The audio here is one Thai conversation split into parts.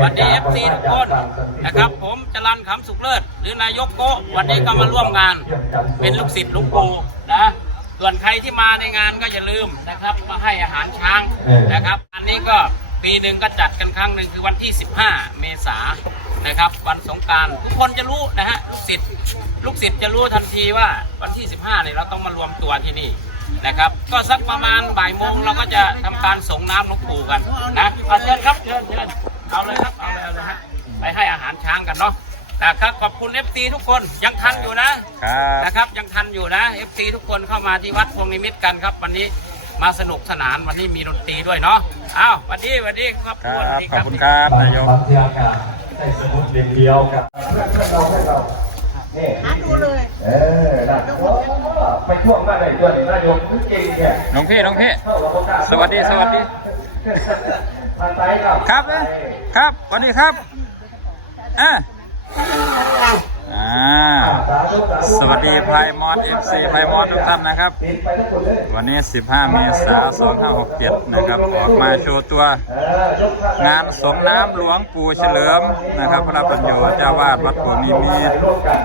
สวัสดีเอฟซีทุกคนนะครับ ผมจรันขำสุขเลิศหรือนายกโกะวันนี้ก็มาร่วมงาน เป็นลูกศิษย์ลุงปูนะส่วนใครที่มาในงานก็อย่าลืมนะครับ มาให้อาหารช้างนะครับ อันนี้ก็ปีหนึ่งก็จัดกันครั้งหนึ่งคือวันที่ 15 เมษายนนะครับ วันสงการทุกคนจะรู้นะฮะลูกศิษย์ลูกศิษย์จะรู้ทันทีว่าวันที่ 15เนี่ยเราต้องมารวมตัวที่นี่นะครับ ก็สักประมาณบ่ายโมงเราก็จะทำการส่งน้ำหลวงปู่กันนะเอาเชิญครับเชิญเชิญ เอาเลยครับ เอาเลยเอาเลยฮะไปให้อาหารช้างกันเนาะนะครับขอบคุณเอฟซีทุกคนยังทันอยู่นะ ครับนะครับยังทันอยู่นะ FC ทุกคนเข้ามาที่วัดพวงนิมิตกันครับ วันนี้มาสนุกสนานวันนี้มีดนตรีด้วยเนาะอ้าวสวัสดีสวัสดีครับครัสวัสบดีขอบคุณครับนายกบางทีอากาศใส่สมุดเรียนเดียวกับเพื่อนเพื่อนเราเพื่อนเราเนี่ยหาดูเลย เออนะโอ้ไปท่วงมาได้ด้วยนายกเก่งแค่น้องพี่ น้องพี่ เข้าระบบการสวัสดี สวัสดีทางซ้ายกับ ครับครับสวัสดีครับอ่าอ่าสวัสดีไพมอสเอฟซีไพมอสทุกท่านนะครับติดไปทั้งหมดเลยวันนี้ 15 เมษายน 2567 นะครับ ออกมาโชว์ตัว งานสมน้ำหลวงปู่เฉลิมนะครับ พระปัญโยเจ้าวาดวัดพวงนิมิตรร่วมกัน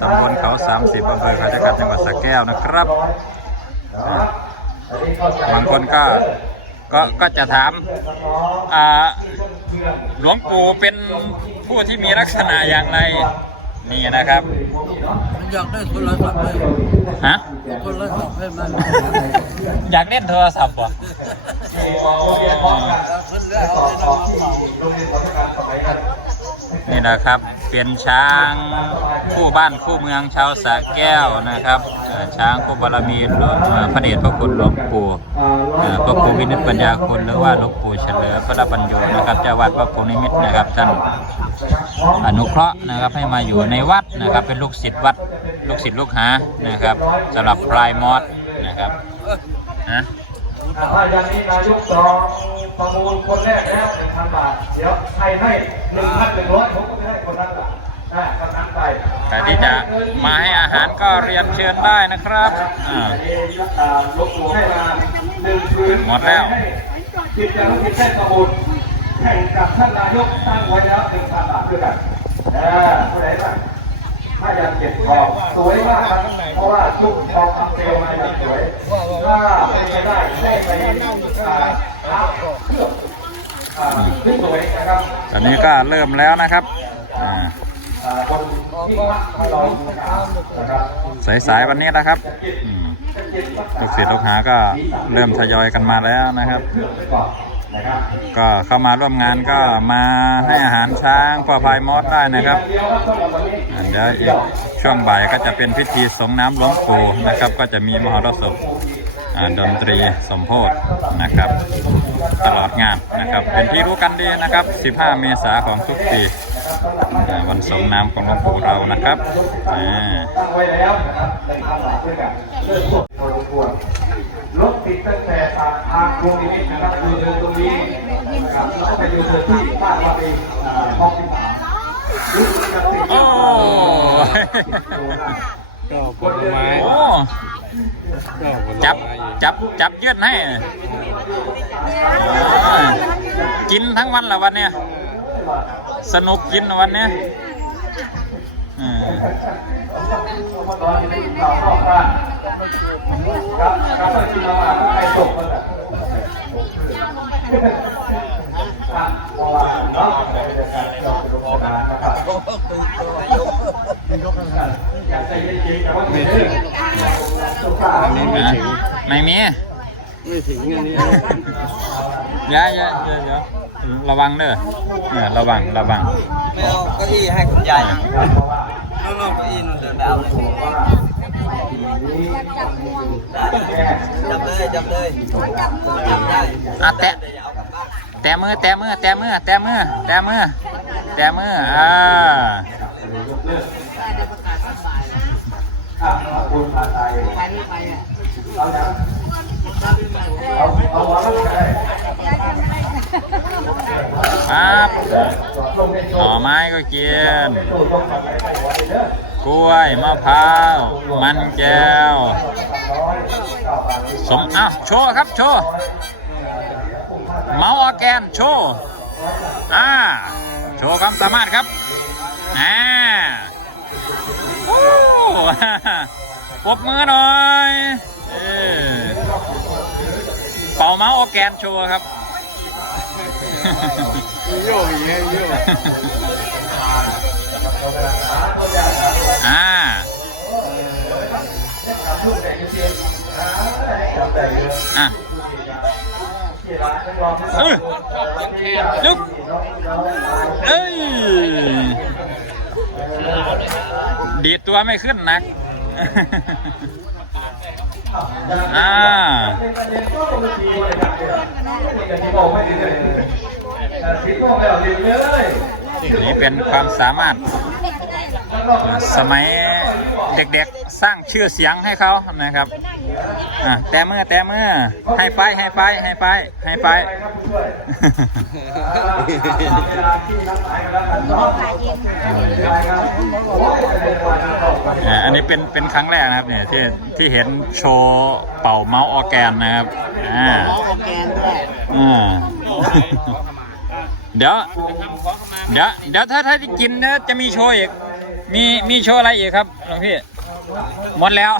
ตำบลเขา 30อำเภอเขาจักรจังหวัดสระแก้วนะครับ บางคนก็ ก็ก็จะถามอ่าหลวงปู่เป็นผู้ที่มีลักษณะอย่างไร นี่นะครับอยากได้โทรศัพท์เลยฮะโทรศัพท์ให้มันอยากเล่นโทรศัพท์ป่ะเพิ่นแล้วเอาไปนำมาเป่านี่นะครับ เป็นช้างคู่บ้านคู่เมืองชาวสระแก้วนะครับช้างคู่บารมีหลวงพระเดชพระคุณหลวงปู่พระครูวินิจปัญญาคุณหรือว่าหลวงปู่เฉลิมพระปัญโยนะครับเจ้าวาดพระพรหมนิมิตนะครับท่านอนุเคราะห์นะครับให้มาอยู่ในวัดนะครับ เป็นลูกศิษย์วัดลูกศิษย์ลูกหานะครับสำหรับพลายมอสนะครับนะถ้าอย่างนี้นายกจองประมูลคนแรกแล้วหนึ่งพันบาท เดี๋ยวใครให้หนึ่งพันหนึ่งร้อยผมก็ไม่ให้คนนั้นละนะคนนั้นไป ใครที่จะมาให้อาหารก็เรียนเชิญได้นะครับอ่าหมดแล้วจิตใจและจิตใจประมูลแข่งกับท่านนายกตั้งไว้แล้วหนึ่งพันบาทด้วยกันเออผู้ใดบ้างถ้าอยากเก็บทองสวยมากครับเพราะว่าชุบทองคำเปลวมาอย่างสวยถ้าเป็นไปได้ให้ไปอ่ารับเครื่องอ่าขึ้นสวยนะครับตอนนี้ก็เริ่มแล้วนะครับคน ที่พักให้เรานะครับสายๆวันนี้นะครับลูกศิษย์ลูกหาก็เริ่มทยอยกันมาแล้วนะครับ ก็เข้ามาร่วมงานก็มาให้อาหารช้างปอพายมอสได้นะครับเดียวครับสำหรับวันนี้อ่าเดี๋ยวอีกช่วงบ่ายก็จะเป็นพิธีสงน้ำหลวงปู่นะครับ ก็จะมีมหรสพดนตรีสมโพธนะครับ ตลอดงานนะครับ เป็นที่รู้กันดีนะครับ 15 เมษายนของทุกปี วันส่งน้ำของหลวงปู่เรานะครับอ่าตั้งไว้แล้วนะครับในทางหลักด้วยกันเริ่มต้นพอสมควรรถติดตั้งแต่ปากทางโรงนิมิตนะครับคือเดินตรงนี้นะครับแล้วก็ไปอยู่เดินที่บ้านวารีอ่าห้องที่สามรู้สึกจะติดโอ้ก็ผลไม้โอ้จับจับจับยืดให้กินทั้งวันละวันเนี้ย สนุกกินวันนี้ยอืมคนนอนอยู่ในเสาห้านครับครับต้องกินมาม่าใครตกมันอะอะเพราะว่าเนาะในการที่เราจ้ะครับอเย็นๆแต่ว่าไม่ถึงอันนี้ไม่อะถึงไม่มีไม่ถึงอันนี้อย่าอย่าอย่าอย่า ระวังเด้อเออระวังระวังไม่เอาเก้าอี้ให้คุณยายน้องๆเก้าอี้นั่นเดินไปเอาเลยจับเลยจับเลยจับได้อะแตะแตะมือแตะมือแตะมือแตะมือแตะมือแตะมืออ่าอะขอบคุณอาไทยเอานะเอาเอา หัวมันก็ได้ครับหน่อไม้ก็กิน กล้วยมะพร้าว มันแก้ว สมอ้าวโชว์ครับโชว์เมาออแกนโชว์อ่าโชว์ความสามารถครับอ่าโอ้ปบมือหน่อยเป่าเมาออแกนโชว์ครับ โยกอย่างเงี้ยโยกอ่าอะเออลุกเอ้ยดีดตัวไม่ขึ้นนักอ่า นี่เป็นความสามารถสมัยเด็กๆสร้างชื่อเสียงให้เขานะครับอะแต่เมื่อแต่เมื่อให้ไฟให้ไฟให้ไฟให้ไฟอ่าอันนี้เป็นเป็นครั้งแรกนะครับเนี่ยที่ที่เห็นโชว์เป่าเมาส์ออร์แกนนะครับอ่าโอแกนด้วยอ่า เดี๋ยวเดี๋ยวเดี๋ยวถ้าถ้าที่กินนะจะมีโชว์อีก มีมีโชว์อะไรอีกครับหลวงพี่ หมดแล้ว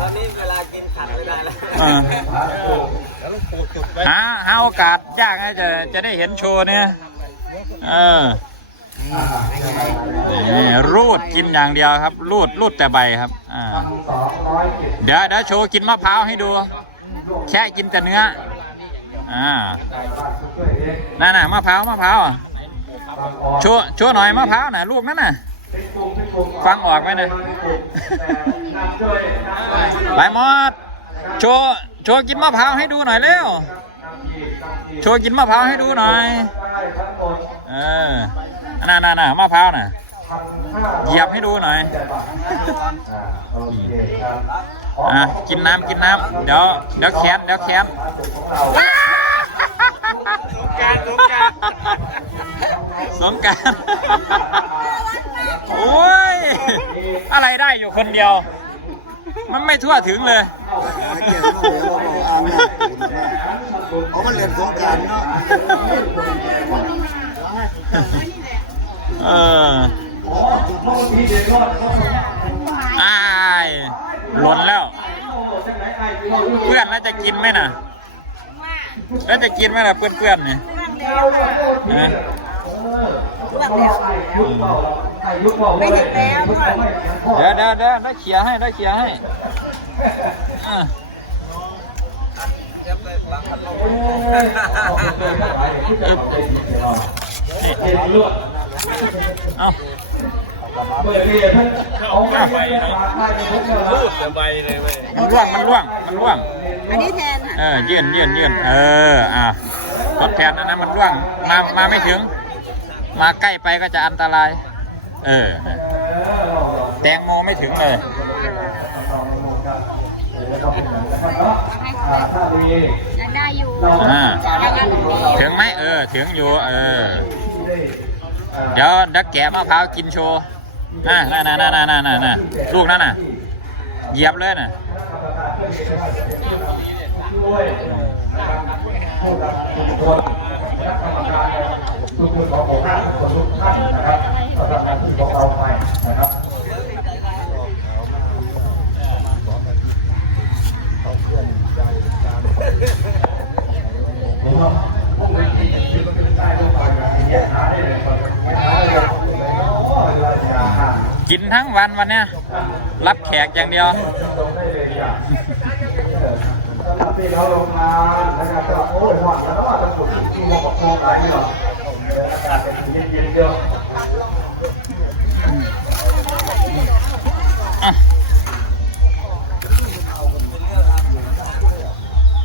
ตอนนี้เวลากินขัดไม่ได้แล้วเออหาหาโอกาสยากนะจะจะได้เห็นโชว์เนี่ยเออนี่รูดกินอย่างเดียวครับ รูดรูดแต่ใบครับอ่าเดี๋ยวเดี๋ยวโชว์กินมะพร้าวให้ดู แค่กินแต่เนื้อ อ่านั่นน่ะมะพร้าวมะพร้าวอะโชว์โชว์หน่อยมะพร้าวน่ะลูกนั่นน่ะฟังออกไหมนะไปหมดโชว์โชว์กินมะพร้าวให้ดูหน่อยเร็วโชว์กินมะพร้าวให้ดูหน่อยเออน่ะน่ะน่ะมะพร้าวน่ะเหยียบให้ดูหน่อยอะกินน้ำกินน้ำเดี๋ยวเดี๋ยวแคสเดี๋ยวแคส สงกรารโอ้ย อะไรได้อยู่คนเดียว มันไม่ทั่วถึงเลยเกี่ยวกับเดี๋ยวเราเอาเนี่ยเพราะมันเรียนสงการเนาะเอออายหล่นแล้ว เพื่อนแล้วจะกินไหมน่ะ แล้วจะกินไหมล่ะเพื่อนๆเนี่ยนะไม่เห็นแล้วด้วยเดี๋ยวเดี๋ยวเดี๋ยวได้เขียร์ให้ได้เขียร์ให้อ่ะอึ๊บนี่เอารูดแต่ใบเลยเว้ยมันร่วงมันร่วงมันร่วง อันนี้แทนค่ะเออยื่นยื่นยื่นเอออะทดแทนนะนะมันร่วงมามาไม่ถึง มาใกล้ไปก็จะอันตราย เออ แตงโมไม่ถึงเลยยังได้อยู่อ่ายังยังมีถึงไหมเออ ถึงอยู่ เออ เดี๋ยวเดักแกะมะพร้าวกินโชว์ น่าน่าน่าน่าน่าน่าน่าน่ะลูกนั่นน่ะ เหยียบเลยน่ะทุกคนของผมนะทุกท่านนะครับสำหรับการที่ของเราไปนะครับ ทั้งวันวันเนี้ยรับแขกอย่างเดียวสำหรับที่เราลงงานนะครับก็โอ้ยหวังแล้วว่าจะสุดที่มองกับมองอะไรนี่หรออากาศเป็นเย็นๆเดียว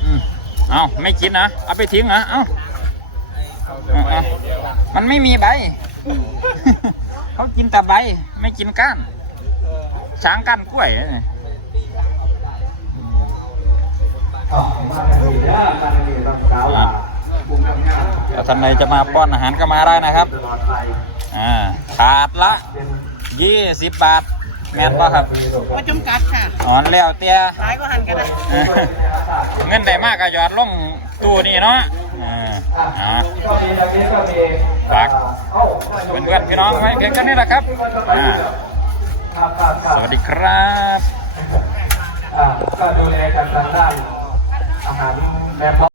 อืมเอาไม่กินนะ เอาไปทิ้งนะเอาเอาเอามันไม่มีใบ เขากินแต่ใบไม่กินก้านช้างก้านกล้วยนี่อ๋อมาในนี้นะมาในนี้ต้องสาวลาปุ่มทำงานแล้วท่านใดจะมาป้อนอาหารก็มาได้นะครับตลอดไปอ่าขาดละเป็นยี่สิบบาทแม่นป่ะครับว่าจำกัดค่ะอ่อนแล้วเตี้ยหลายก็หันกันนะเงินได้มากก็หยอดลงตู้นี่เนาะเอ่าอะอ่าก็มีตรงนี้ก็มีฝากเอ้าเพื่อนๆพี่น้องไว้เพียงแค่นี้แหละครับอ่าสวัสดีครับก็ดูแลกันทางด้านอาหารแบบ